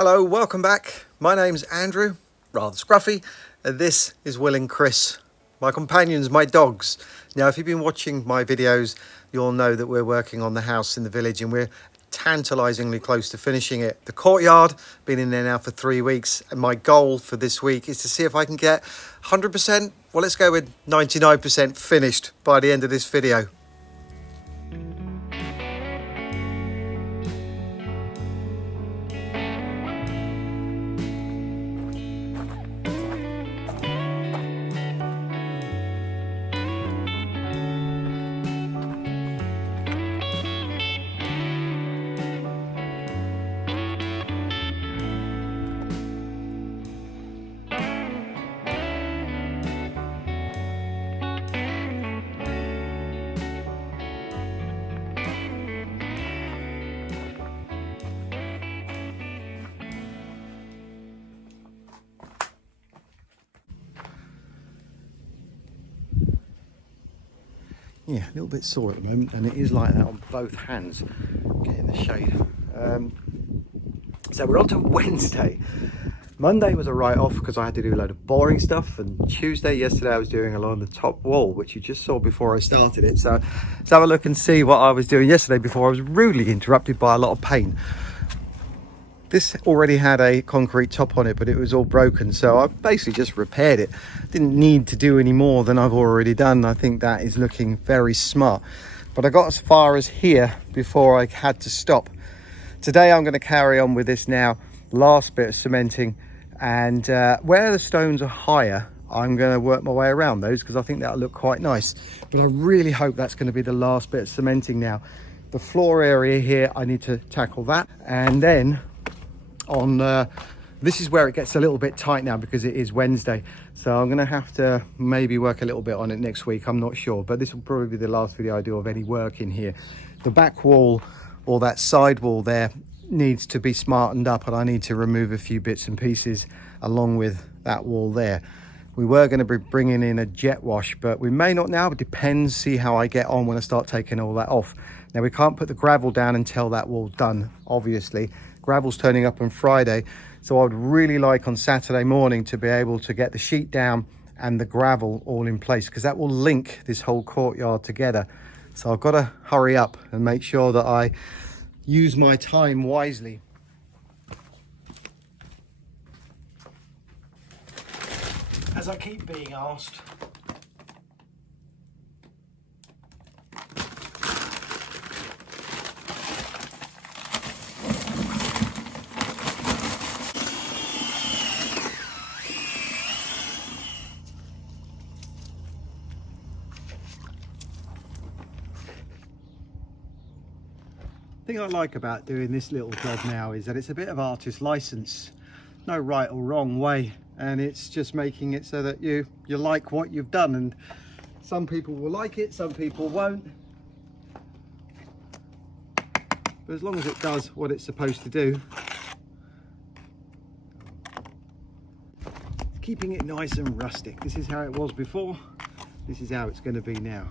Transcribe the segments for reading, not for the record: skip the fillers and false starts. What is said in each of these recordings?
Hello, welcome back. My name's Andrew, rather scruffy, and this is Will and Chris, my companions, my dogs. Now, if you've been watching my videos, you'll know that we're working on the house in the village and we're tantalisingly close to finishing it. The courtyard, been in there now for 3 weeks, and my goal for this week is to see if I can get 100%, well, let's go with 99% finished by the end of this video. Yeah, a little bit sore at the moment, and it is like that on both hands. Get in the shade. So we're on to Wednesday. Monday was a write-off because I had to do a load of boring stuff, and yesterday I was doing along the top wall, which you just saw before I started it. So let's have a look and see what I was doing yesterday before I was rudely interrupted by a lot of pain. This already had a concrete top on it, but it was all broken, so I basically just repaired it. Didn't need to do any more than I've already done. I think that is looking very smart. But I got as far as here before I had to stop. Today I'm going to carry on with this now, last bit of cementing, and where the stones are higher, I'm going to work my way around those because I think that'll look quite nice. But I really hope that's going to be the last bit of cementing now. The floor area here, I need to tackle that, and then on this is where it gets a little bit tight now because it is Wednesday, so I'm gonna have to maybe work a little bit on it next week. I'm not sure, but this will probably be the last video I do of any work in here. The back wall, or that side wall there, needs to be smartened up, and I need to remove a few bits and pieces along with that wall there. We were going to be bringing in a jet wash, but we may not now. It depends, see how I get on when I start taking all that off. Now, we can't put the gravel down until that wall's done, obviously. Gravel's turning up on Friday, so I would really like on Saturday morning to be able to get the sheet down and the gravel all in place, because that will link this whole courtyard together. So I've got to hurry up and make sure that I use my time wisely. As I keep being asked, the thing I like about doing this little job now is that it's a bit of artist license. No right or wrong way, and it's just making it so that you like what you've done, and some people will like it, some people won't, but as long as it does what it's supposed to do, keeping it nice and rustic. This is how it was before, this is how it's going to be now.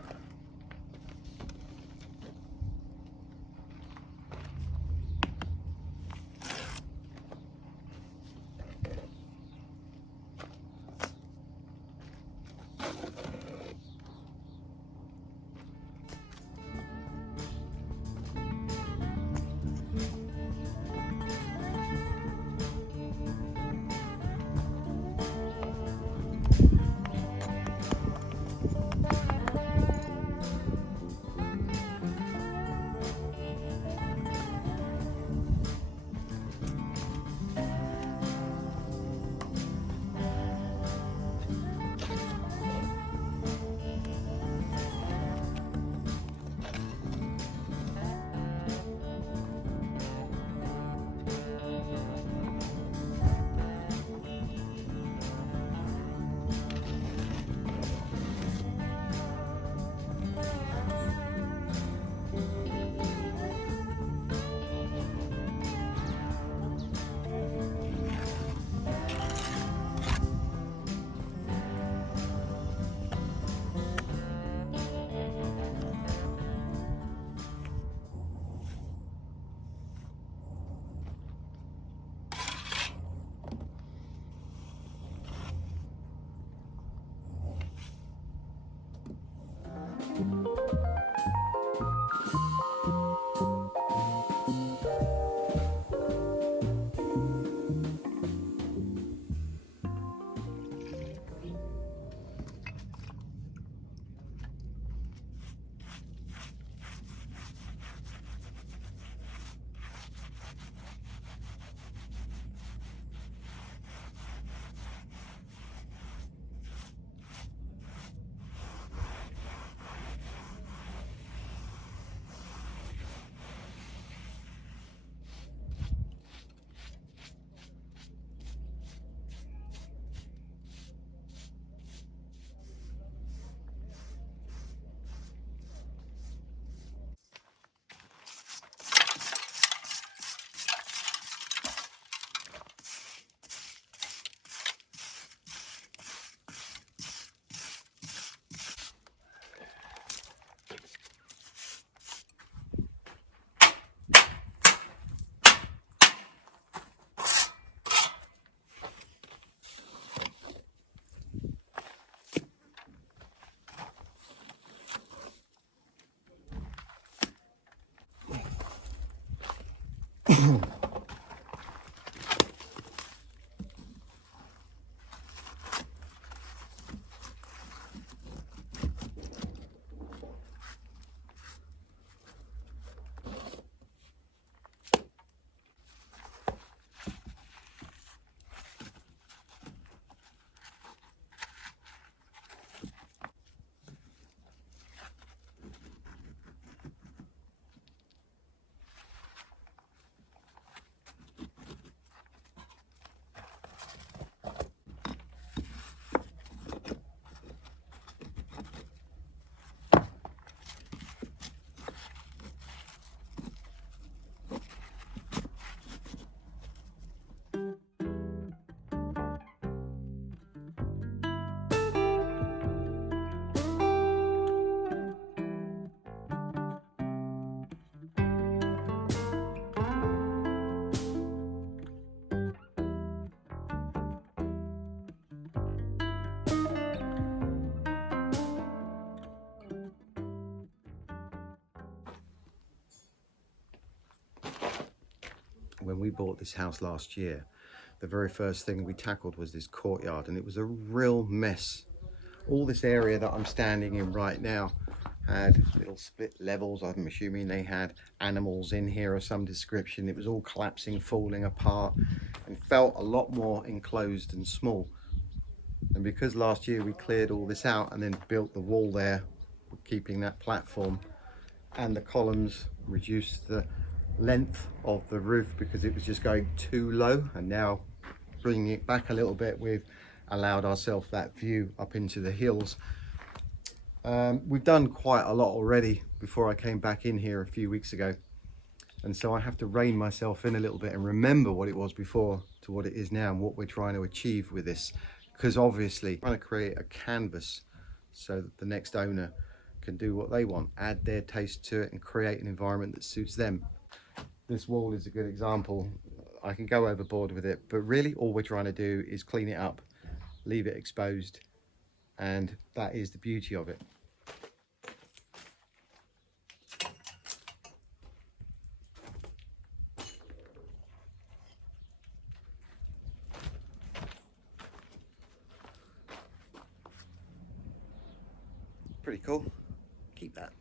when we bought this house last year, the very first thing we tackled was this courtyard, and it was a real mess. All this area that I'm standing in right now had little split levels. I'm assuming they had animals in here of some description. It was all collapsing, falling apart, and felt a lot more enclosed and small. And because last year we cleared all this out and then built the wall there, keeping that platform, and the columns, reduced the length of the roof because it was just going too low, and now bringing it back a little bit, we've allowed ourselves that view up into the hills. We've done quite a lot already before I came back in here a few weeks ago, and so I have to rein myself in a little bit and remember what it was before to what it is now and what we're trying to achieve with this, because obviously I'm trying to create a canvas so that the next owner can do what they want, add their taste to it and create an environment that suits them. This wall is a good example. I can go overboard with it, but really all we're trying to do is clean it up, leave it exposed, and that is the beauty of it. Pretty cool. Keep that.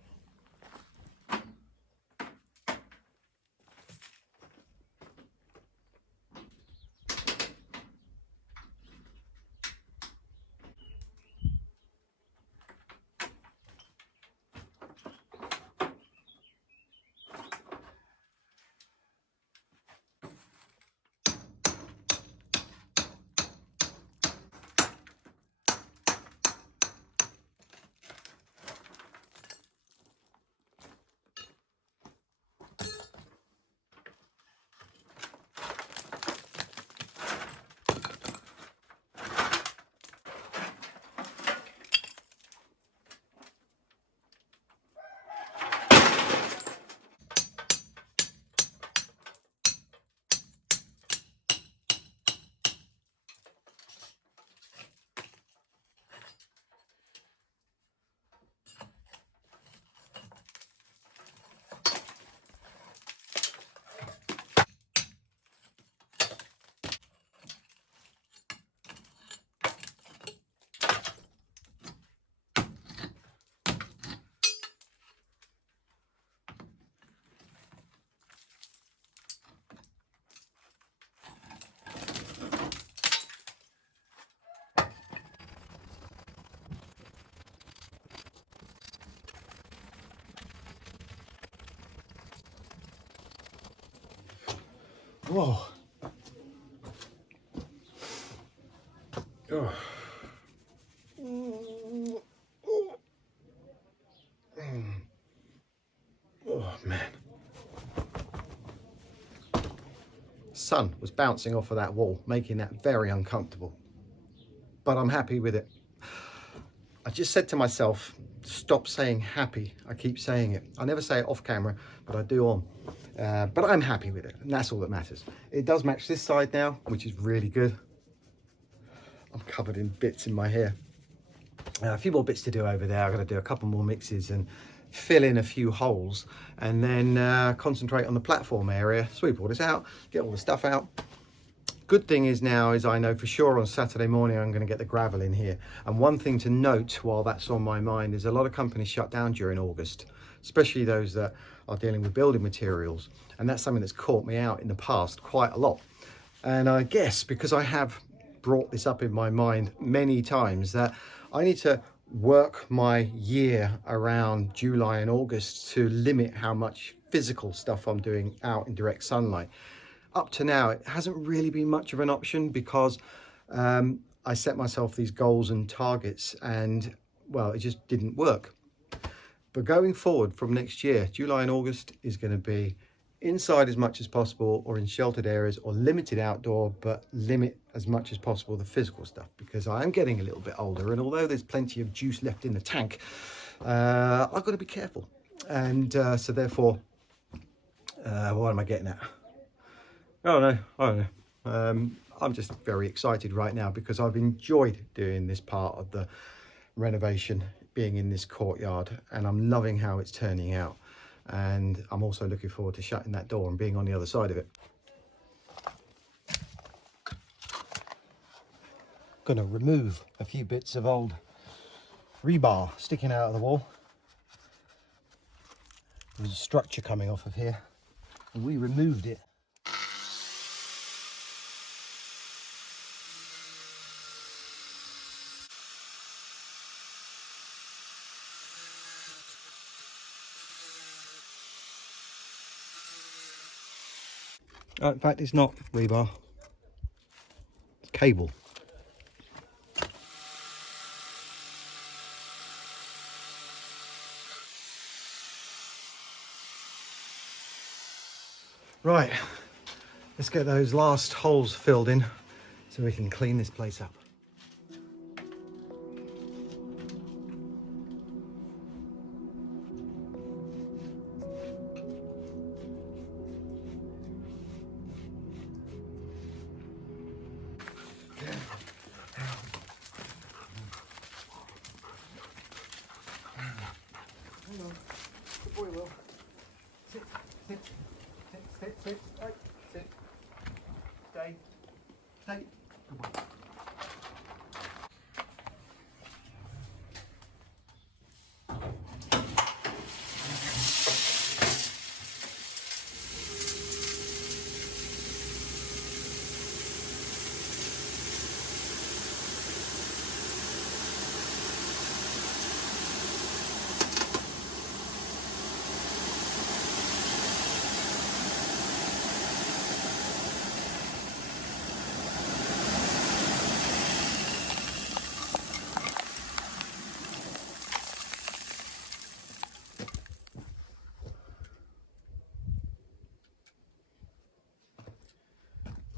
Whoa. Oh. Oh man. Sun was bouncing off of that wall, making that very uncomfortable. But I'm happy with it. I just said to myself, stop saying happy. I keep saying it. I never say it off camera, but I do on. But I'm happy with it, and that's all that matters. It does match this side now, which is really good. I'm covered in bits in my hair. A few more bits to do over there. I've got to do a couple more mixes and fill in a few holes, and then concentrate on the platform area, sweep all this out, get all the stuff out. Good thing is now is I know for sure on Saturday morning I'm going to get the gravel in here. And one thing to note while that's on my mind is a lot of companies shut down during August, especially those that are dealing with building materials, and that's something that's caught me out in the past quite a lot. And I guess because I have brought this up in my mind many times, that I need to work my year around July and August to limit how much physical stuff I'm doing out in direct sunlight. Up to now, it hasn't really been much of an option because I set myself these goals and targets, and well, it just didn't work. But going forward from next year, July and August is going to be inside as much as possible, or in sheltered areas, or limited outdoor, but limit as much as possible the physical stuff, because I am getting a little bit older, and although there's plenty of juice left in the tank, I've got to be careful. And so therefore, what am I getting at? I don't know. I'm just very excited right now because I've enjoyed doing this part of the renovation, being in this courtyard, and I'm loving how it's turning out. And I'm also looking forward to shutting that door and being on the other side of it. going to remove a few bits of old rebar sticking out of the wall. There's a structure coming off of here, and we removed it. In fact, it's not rebar, it's cable. Right, let's get those last holes filled in so we can clean this place up. Hang on, good boy, Will. Sit, sit, sit, sit, sit, right, sit. Stay, stay. Good boy.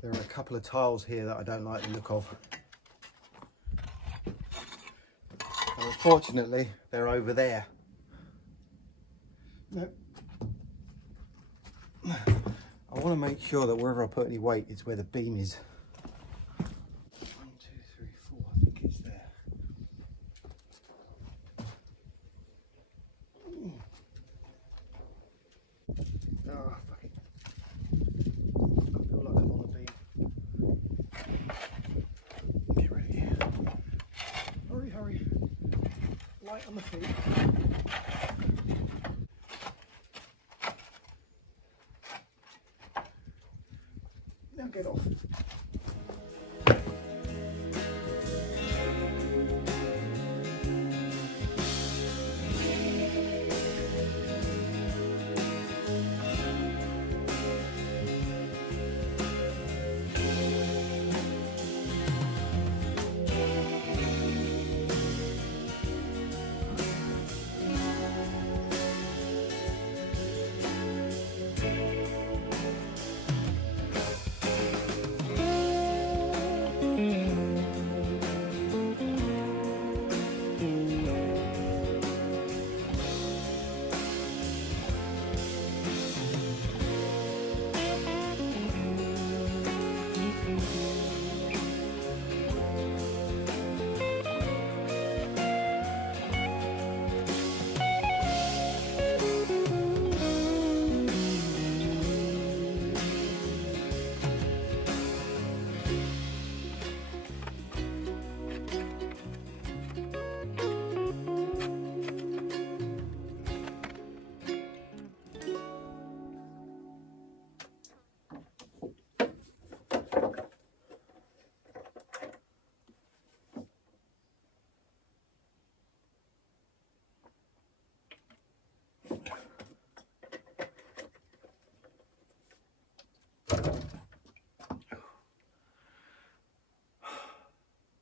There are a couple of tiles here that I don't like the look of. And unfortunately, they're over there. No. I want to make sure that wherever I put any weight is where the beam is. 1, 2, 3, 4, I think it's there. Oh, fuck it. I feel like I'm on the beam. Get ready. Hurry, hurry. Light on the feet. Now get off.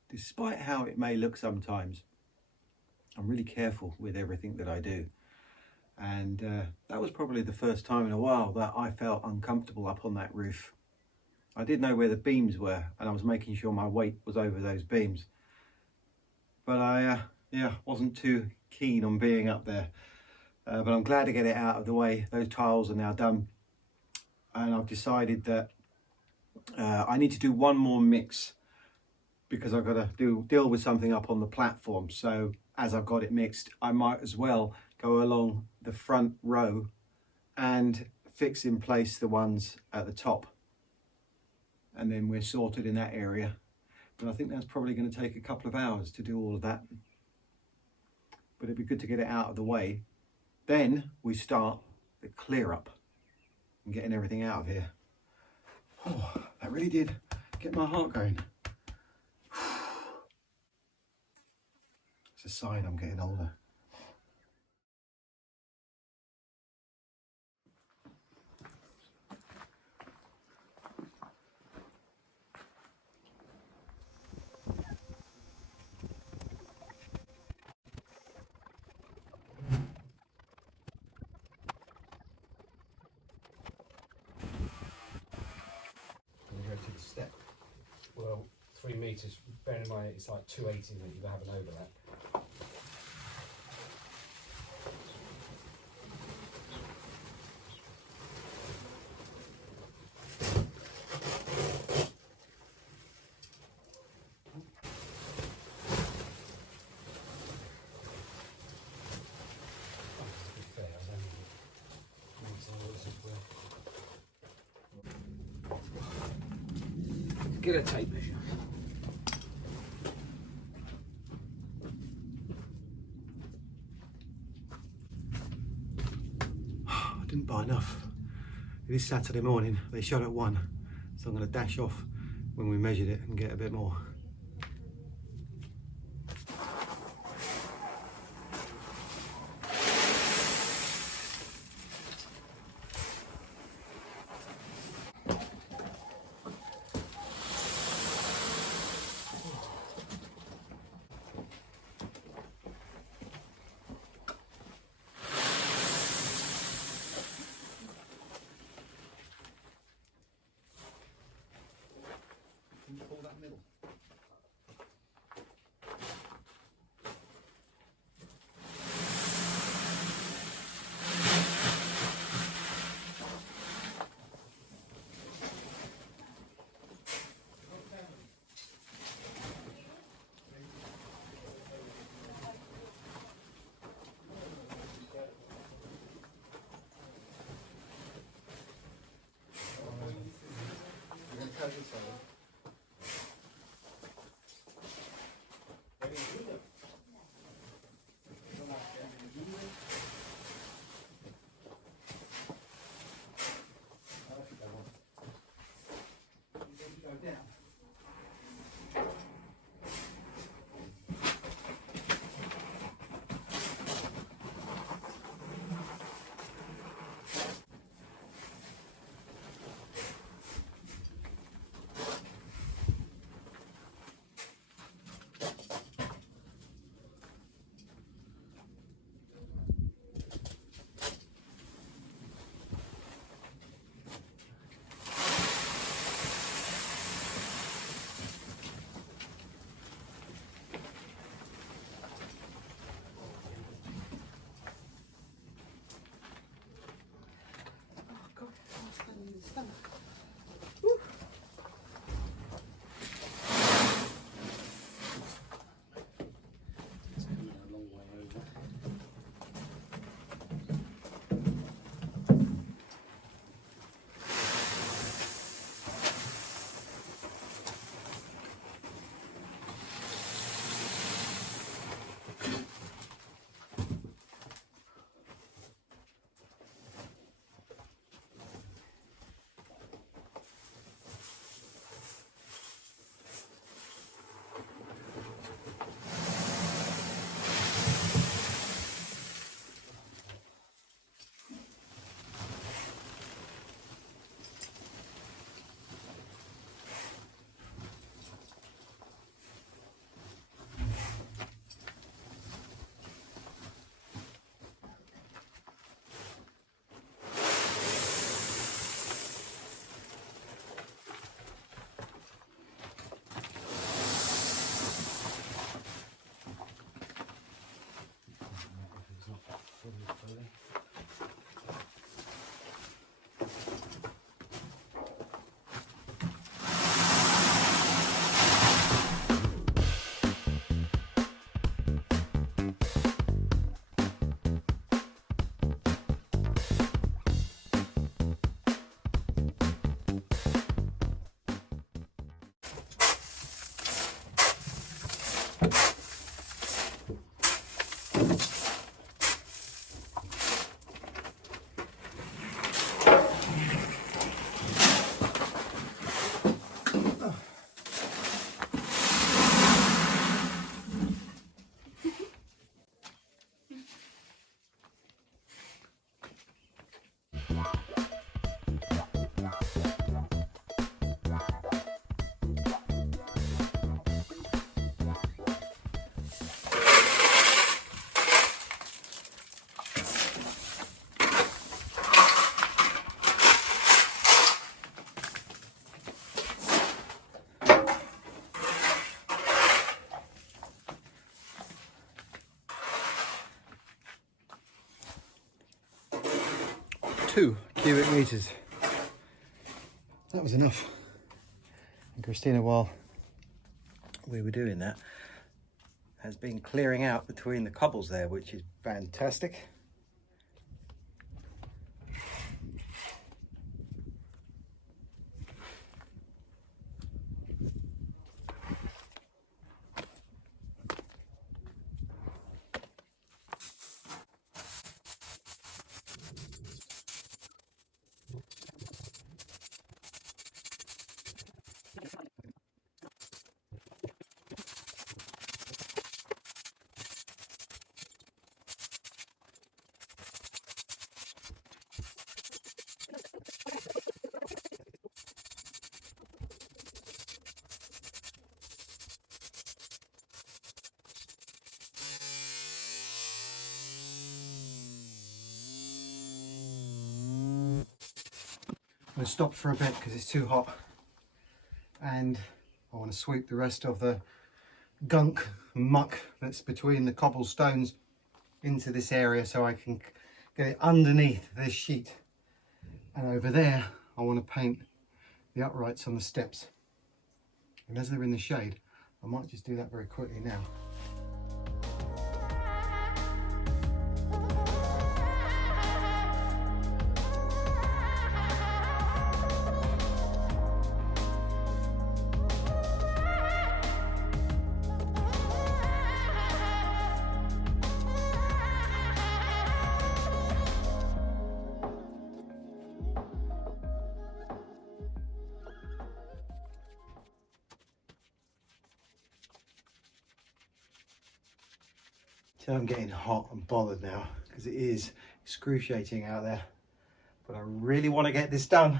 Despite how it may look sometimes, I'm really careful with everything that I do. And that was probably the first time in a while that I felt uncomfortable up on that roof. I did know where the beams were, and I was making sure my weight was over those beams. But I wasn't too keen on being up there. But I'm glad to get it out of the way. Those tiles are now done. And I've decided that I need to do one more mix, because I've got to deal with something up on the platform. So as I've got it mixed, I might as well go along the front row and fix in place the ones at the top. And then we're sorted in that area. And I think that's probably going to take a couple of hours to do all of that. But it'd be good to get it out of the way. Then we start the clear up and getting everything out of here. Oh, that really did get my heart going. It's a sign I'm getting older. To the step. Well, 3 metres, bearing in mind it's like 280 that you have an overlap. Get a tape measure. I didn't buy enough. It is Saturday morning, they shut at 1, so I'm going to dash off when we measured it and get a bit more. Can you pull that middle? We're going to cut this over. 2 cubic meters. That was enough. And Christina, while we were doing that, has been clearing out between the cobbles there, which is fantastic. I'm going to stop for a bit because it's too hot, and I want to sweep the rest of the gunk and muck that's between the cobblestones into this area so I can get it underneath this sheet. And over there I want to paint the uprights on the steps, and as they're in the shade I might just do that very quickly now. So I'm getting hot and bothered now because it is excruciating out there, but I really want to get this done.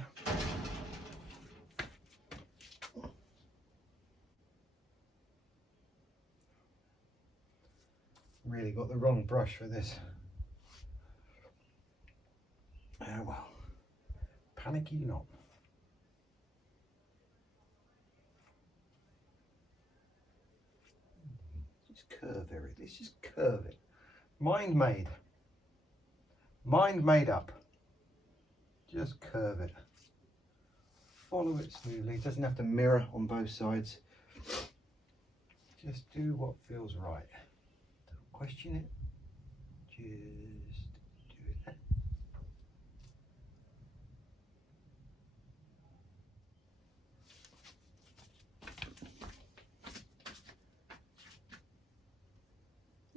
Really got the wrong brush for this. Oh well, panicky not. Curve everything. Let's just curve it. Mind made. Mind made up. Just curve it. Follow it smoothly. It doesn't have to mirror on both sides. Just do what feels right. Don't question it. Just do it.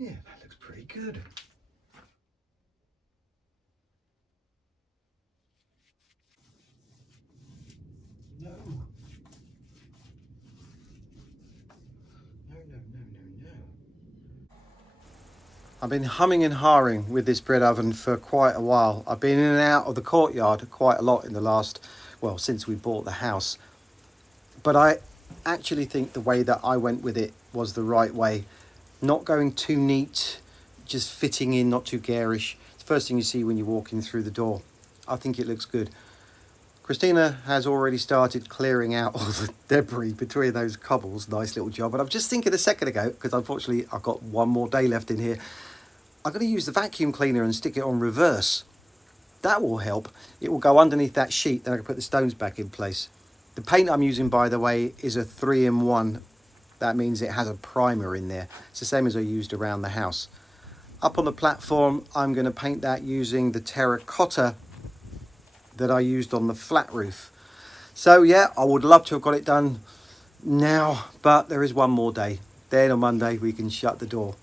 Yeah, that looks pretty good. No. No. I've been humming and hawing with this bread oven for quite a while. I've been in and out of the courtyard quite a lot in the last, well, since we bought the house. But I actually think the way that I went with it was the right way. Not going too neat, just fitting in, not too garish. It's the first thing you see when you walk in through the door. I think it looks good. Christina has already started clearing out all the debris between those cobbles. Nice little job. And I was just thinking a second ago, because unfortunately I've got one more day left in here, I'm going to use the vacuum cleaner and stick it on reverse. That will help. It will go underneath that sheet, then I can put the stones back in place. The paint I'm using, by the way, is a 3-in-1. That means it has a primer in there. It's the same as I used around the house. Up on the platform, I'm going to paint that using the terracotta that I used on the flat roof. So yeah, I would love to have got it done now, but there is one more day. Then on Monday we can shut the door.